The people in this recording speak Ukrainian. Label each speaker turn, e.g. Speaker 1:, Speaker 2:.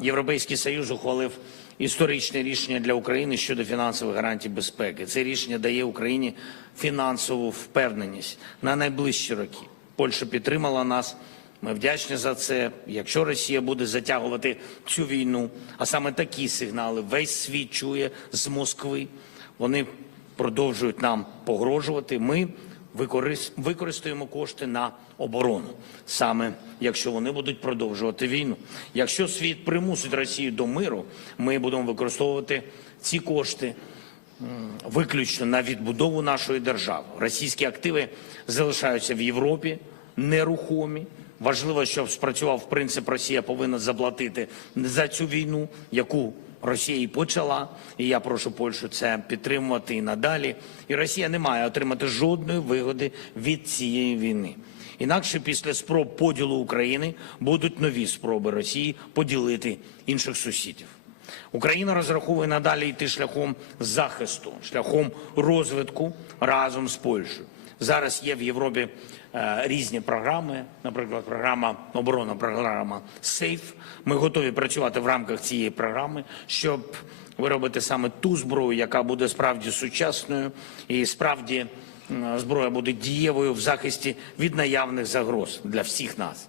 Speaker 1: Європейський Союз ухвалив історичне рішення для України щодо фінансових гарантій безпеки. Це рішення дає Україні фінансову впевненість на найближчі роки. Польща підтримала нас. Ми вдячні за це. Якщо Росія буде затягувати цю війну, а саме такі сигнали весь світ чує з Москви, вони продовжують нам погрожувати. Ми використаємо кошти на оборону, саме якщо вони будуть продовжувати війну. Якщо світ примусить Росію до миру, ми будемо використовувати ці кошти виключно на відбудову нашої держави. Російські активи залишаються в Європі нерухомі. Важливо, щоб спрацював принцип Росія повинна заплатити за цю війну, яку Росія і почала, і я прошу Польщу це підтримувати і надалі. І Росія не має отримати жодної вигоди від цієї війни. Інакше після спроб поділу України будуть нові спроби Росії поділити інших сусідів. Україна розраховує надалі йти шляхом захисту, шляхом розвитку разом з Польщею. Зараз є в Європі е, різні програми, наприклад, програма оборона, програма СЕЙФ. Ми готові працювати в рамках цієї програми, щоб виробити саме ту зброю, яка буде справді сучасною, і справді зброя буде дієвою в захисті від наявних загроз для всіх нас.